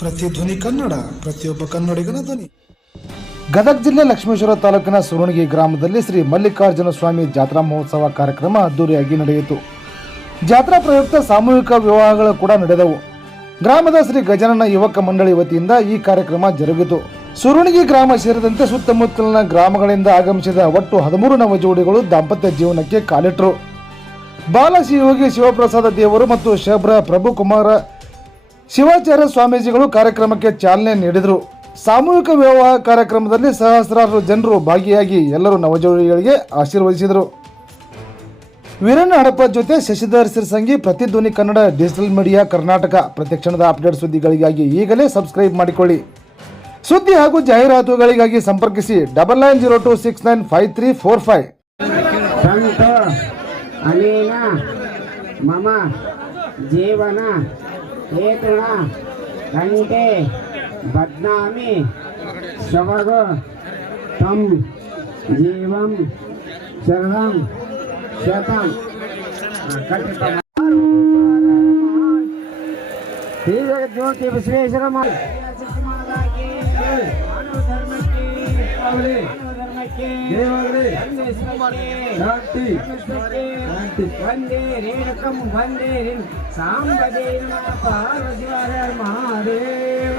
ಪ್ರತಿಧ್ವನಿ ಕನ್ನಡ, ಪ್ರತಿಯೊಬ್ಬ ಕನ್ನಡಿಗನ ಧ್ವನಿ. ಗದಗ ಜಿಲ್ಲೆ ಲಕ್ಷ್ಮೇಶ್ವರ ತಾಲೂಕಿನ ಸುರುಣಗಿ ಗ್ರಾಮದಲ್ಲಿ ಶ್ರೀ ಮಲ್ಲಿಕಾರ್ಜುನ ಸ್ವಾಮಿ ಜಾತ್ರಾ ಮಹೋತ್ಸವ ಕಾರ್ಯಕ್ರಮ ಅದ್ದೂರಿಯಾಗಿ ನಡೆಯಿತು. ಜಾತ್ರಾ ಪ್ರಯುಕ್ತ ಸಾಮೂಹಿಕ ವಿವಾಹಗಳು ಕೂಡ ನಡೆದವು. ಗ್ರಾಮದ ಶ್ರೀ ಗಜನನ ಯುವಕ ಮಂಡಳಿ ವತಿಯಿಂದ ಈ ಕಾರ್ಯಕ್ರಮ ಜರುಗಿತು. ಸುರುಣಗಿ ಗ್ರಾಮ ಸೇರಿದಂತೆ ಸುತ್ತಮುತ್ತಲಿನ ಗ್ರಾಮಗಳಿಂದ ಆಗಮಿಸಿದ ಒಟ್ಟು ಹದಿಮೂರು ನವ ಜೋಡಿಗಳು ದಾಂಪತ್ಯ ಜೀವನಕ್ಕೆ ಕಾಲಿಟ್ಟರು ಬಾಲಶಿಯೋಗಿ ಶಿವಪ್ರಸಾದ ದೇವರು ಮತ್ತು ಶಬ್ರ ಪ್ರಭುಕುಮಾರ ಶಿವಾಚಾರ್ಯ ಸ್ವಾಮೀಜಿಗಳು ಕಾರ್ಯಕ್ರಮಕ್ಕೆ ಚಾಲನೆ ನೀಡಿದರು. ಸಾಮೂಹಿಕ ವಿವಾಹ ಕಾರ್ಯಕ್ರಮದಲ್ಲಿ ಸಹಸ್ರಾರು ಜನರು ಭಾಗಿಯಾಗಿ ಎಲ್ಲರೂ ನವಜೋಡಿಗಳಿಗೆ ಆಶೀರ್ವದಿಸಿದರು. ವೀರಣ್ಣ ಹಡಪ ಜೊತೆ ಶಶಿಧರ್ ಸಿರ್ಸಂಗಿ ಪ್ರತಿಧ್ವನಿ ಕನ್ನಡ, ಡಿಜಿಟಲ್ ಮೀಡಿಯಾ, ಕರ್ನಾಟಕ. ಪ್ರತಿಕ್ಷಣದ ಅಪ್ಡೇಟ್ ಸುದ್ದಿಗಳಿಗಾಗಿ ಈಗಲೇ ಸಬ್ಸ್ಕ್ರೈಬ್ ಮಾಡಿಕೊಳ್ಳಿ. ಸುದ್ದಿ ಹಾಗೂ ಜಾಹೀರಾತುಗಳಿಗಾಗಿ ಸಂಪರ್ಕಿಸಿ double nine zero two six nine five three four five. ಜೀವನ ಹೇತುಣ ಗಂಟೆ ಬದ್ನಾಮಿ ಶವಗ ತಂ ಜೀವಂ ಶರಣಂ ಶತಂ ಶ್ರೀ ಜ್ಯೋತಿ ಬಸವೇಶ್ವರ ಮಾ- ಧರ್ಮಕ್ಕೆ ಶಾಂತಿ ಧರ್ಮಕ್ಕೆ ವಂದೇ ರೇಣುಕಂ ವಂದೇ ರೇಣು. ಸಾಂಬದೇವ ಪಾರ್ವತಿವಾರ ಮಹಾದೇವ.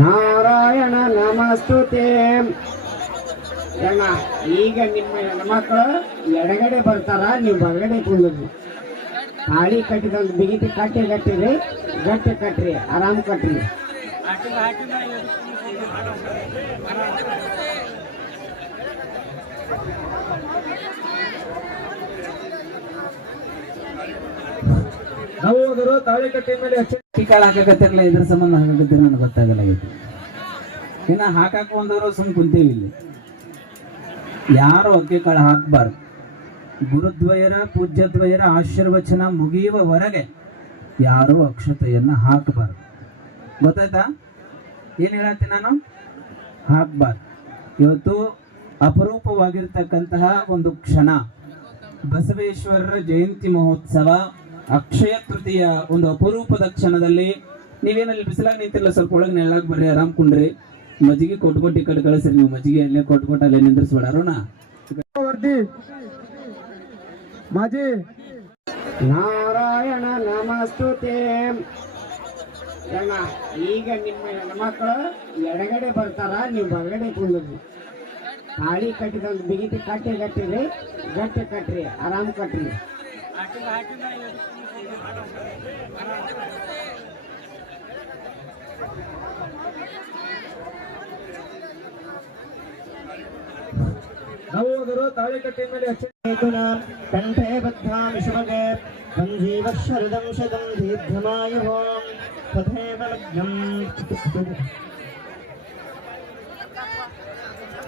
ನಾರಾಯಣ ನಮಸ್ತುತೆ. ಅಣ್ಣ ಈಗ ನಿಮ್ಮ ಹೆಣ್ಮಕ್ಳು ಎಡಗಡೆ ಬರ್ತಾರ? ನೀವು ಬಲಗಡೆ ಕುಂದ್ರಿ. ತಾಳಿ ಕಟ್ಟಿದ ಬಿಗಿತಿ ಕಟ್ಟಿ ಕಟ್ಟಿರಿ. ಗಟ್ಟಿ ಕಟ್ರಿ, ಆರಾಮ್ ಕಟ್ರಿ. ನವೋದರು ತಾಳಿ ಕಟ್ಟಿ ಮೇಲೆ ಕಾಳು ಹಾಕಕತ್ತಿರಲ್ಲ ಇದ್ರ ಸಂಬಂಧ ಹಾಕಾಕತ್ತಿರ ನನಗೆ ಗೊತ್ತಾಗಲ್ಲ ಇದು ಇನ್ನ ಹಾಕಾಕ ಬಂದವರು ಸುಮ್ ಕುಂತೀವಿ ಇಲ್ಲಿ. ಯಾರು ಅಕ್ಕಿ ಕಾಳು ಹಾಕಬಾರ್ದು. ಗುರುದ್ವಯರ ಪೂಜ್ಯದ್ವಯರ ಆಶೀರ್ವಚನ ಮುಗಿಯುವವರೆಗೆ ಯಾರು ಅಕ್ಷತೆಯನ್ನು ಹಾಕಬಾರ್ದು. ಗೊತ್ತಾಯ್ತಾ? ಏನು ಹೇಳತ್ತೀನಿ ನಾನು? ಹಾಕಬಾರ್ದು. ಇವತ್ತು ಅಪರೂಪವಾಗಿರ್ತಕ್ಕಂತಹ ಒಂದು ಕ್ಷಣ. ಬಸವೇಶ್ವರರ ಜಯಂತಿ ಮಹೋತ್ಸವ, ಅಕ್ಷಯ ತೃತೀಯ ಒಂದು ಅಪರೂಪದ ಕ್ಷಣದಲ್ಲಿ. ನೀವೇನಲ್ಲಿ ಬಿಸಿಲಾಗಿ ನಿಂತಿಲ್ಲ ಸ್ವಲ್ಪ ಒಳಗೆ ನೆಲ್ಲಾಗಿ ಬರ್ರಿ, ಆರಾಮ್ ಕುಂಡ್ರಿ. ಮಜ್ಜಿಗೆ ಕೊಟ್ಕೊಟ್ಟು ಈ ಕಡೆ ಕಳಿಸ್ರಿ, ನೀವು ಮಜ್ಜಿಗೆ ಅಲ್ಲೇ ಕೊಟ್ಕೊಟ್ಟು ಅಲ್ಲೇ ನಿಂದ್ರಿಸ್ಬೇಡ, ಅರುಣ. ಮಾಜಿ ನಾರಾಯಣ ನಮಸ್ತುತೆ. ಅಣ್ಣ, ಈಗ ನಿಮ್ಮ ಹೆಣ್ಮಕ್ಳು ಎಡಗಡೆ ಬರ್ತಾರ, ನೀವು ಬರಗಡೆ ಕುಂದ್ರಿ. ತಾಳಿ ಕಟ್ಟಿದಂದು ಬಿಗಿತಿ ಕಟ್ಟಿ ಕಟ್ಟಿರಿ, ಗಟ್ಟಿ ಕಟ್ಟ್ರಿ ಆರಾಮ್ ಕಟ್ರಿ. ನವೋದರು ತಾಳಿಕಟ್ಟೆ ಮೇಲೆ ಹಚ್ಚಿನ ಕಂಠೆ ಬದ್ಧಾಮಿ ಶಿವಗೆ. ಸಂಜೀವ ಶರದಂ ಶತಂ ದೀರ್ಘಮಾಯು ತಥೇವ ಲಗ್ನಂ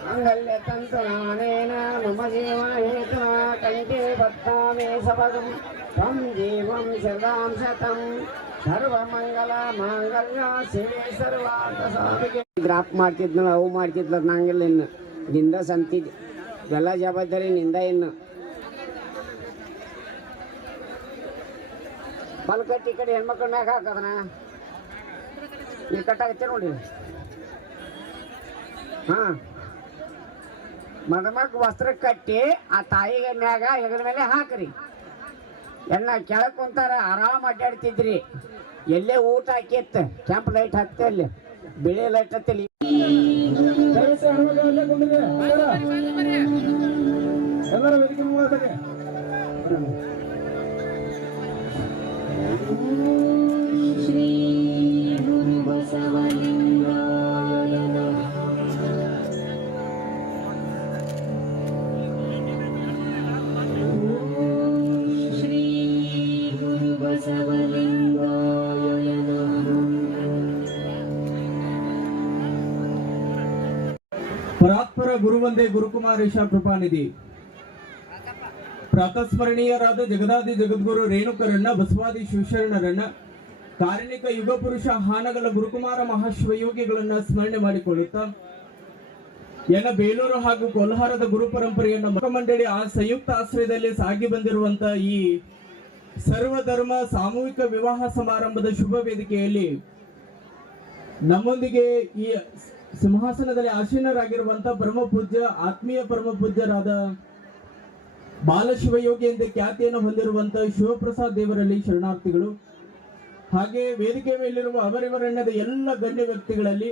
ಮಾಂಗಲ್ಯ ತಂತುನಾನೇನ ಮಮ ಜೀವನೇತುನ ಕಂಠೆ ಬದ್ಧಾಮಿ ಸಪದಂ. ತ್ವಂ ಜೀವಂ ಶರದಾಂ ಶತಂ. ಸರ್ವಮಂಗಲ ಮಾಂಗಲ್ಯ ಶಿವೆ ಸರ್ವಾರ್ಥ ಸಾಧಿಕೆ ಗ್ರಾಫ್ ಮಾಡ್ತಿದ್ನಲ್ಲ ಅವು ಮಾಡ್ತಿದ್ಲ ನಂಗೆಲ್ಲ ಇನ್ನು ದಿಂದ ಸಂತಿದ್ದೆ ಎಲ್ಲ ಜವಾಬ್ದಾರಿ ನಿಂದ ಇನ್ನು. ಮಲ್ಕಟ್ಟಿ ಕಡೆ ಹೆಣ್ಮಕ್ಳ ಮ್ಯಾಗ ಹಾಕದನ? ನೀವು ಕಟ್ಟಾಗತ್ತೆ ನೋಡಿ ಹಾ. ಮದುಮಕ್ ವಸ್ತ್ರ ಕಟ್ಟಿ ಆ ತಾಯಿಗೆ ಮ್ಯಾಗ ಹೆಗಲ ಮೇಲೆ ಹಾಕ್ರಿ. ಎಲ್ಲ ಕೆಳಕ್ ಕುಂತಾರ, ಆರಾಮ್ ಅಡ್ಡಾಡ್ತಿದ್ರಿ ಎಲ್ಲೇ ಊಟ ಹಾಕಿತ್ತು, ಕೆಂಪ್ ಲೈಟ್ ಹಾಕ್ತೆ ಅಲ್ಲಿ. ಬಿಳಿ ಲೈಟ್ ಹತ್ತಲಿ ದಯವಿಟ್ಟು ಹೆಣ್ಮಕ್ಳು ಎಲ್ಲರ ವೇದಿಕೆ ಮುಂದೆ ಪರಾತ್ಪರ ಗುರುವಂದೇ ಗುರುಕುಮಾರೇಶ ಕೃಪಾನಿಧಿ. ಪ್ರಾತಸ್ಮರಣೀಯರಾದ ಜಗದಾದಿ ಜಗದ್ಗುರು ರೇಣುಕರನ್ನ ಬಸವಾದಿ ಶಿವಶರಣರನ್ನ, ಕಾರಣಿಕ ಯುಗ ಹಾನಗಲ ಗುರುಕುಮಾರ ಮಹಾಶಿವಯೋಗಿಗಳನ್ನ ಸ್ಮರಣೆ ಮಾಡಿಕೊಳ್ಳುತ್ತಾ, ಎಲ್ಲ ಬೇಲೂರು ಹಾಗೂ ಕೋಲಾರದ ಗುರು ಪರಂಪರೆಯನ್ನು ಮುಖಮಂಡಳಿ ಆ ಸಂಯುಕ್ತ ಆಶ್ರಯದಲ್ಲಿ ಸಾಗಿ ಬಂದಿರುವಂತ ಈ ಸರ್ವಧರ್ಮ ಸಾಮೂಹಿಕ ವಿವಾಹ ಸಮಾರಂಭದ ಶುಭ ವೇದಿಕೆಯಲ್ಲಿ ನಮ್ಮೊಂದಿಗೆ ಈ ಸಿಂಹಾಸನದಲ್ಲಿ ಆಸೀನರಾಗಿರುವಂತ ಪರಮ ಪೂಜ್ಯ, ಆತ್ಮೀಯ ಪರಮ ಪೂಜ್ಯರಾದ ಬಾಲಶಿವಯೋಗಿ ಎಂದೇ ಖ್ಯಾತಿಯನ್ನು ಹೊಂದಿರುವಂತ ಶಿವಪ್ರಸಾದ್ ದೇವರಲ್ಲಿ ಶರಣಾರ್ಥಿಗಳು. ಹಾಗೆ ವೇದಿಕೆ ಮೇಲಿರುವ ಅವರಿವರಣ್ಣದ ಎಲ್ಲ ಗಣ್ಯ ವ್ಯಕ್ತಿಗಳಲ್ಲಿ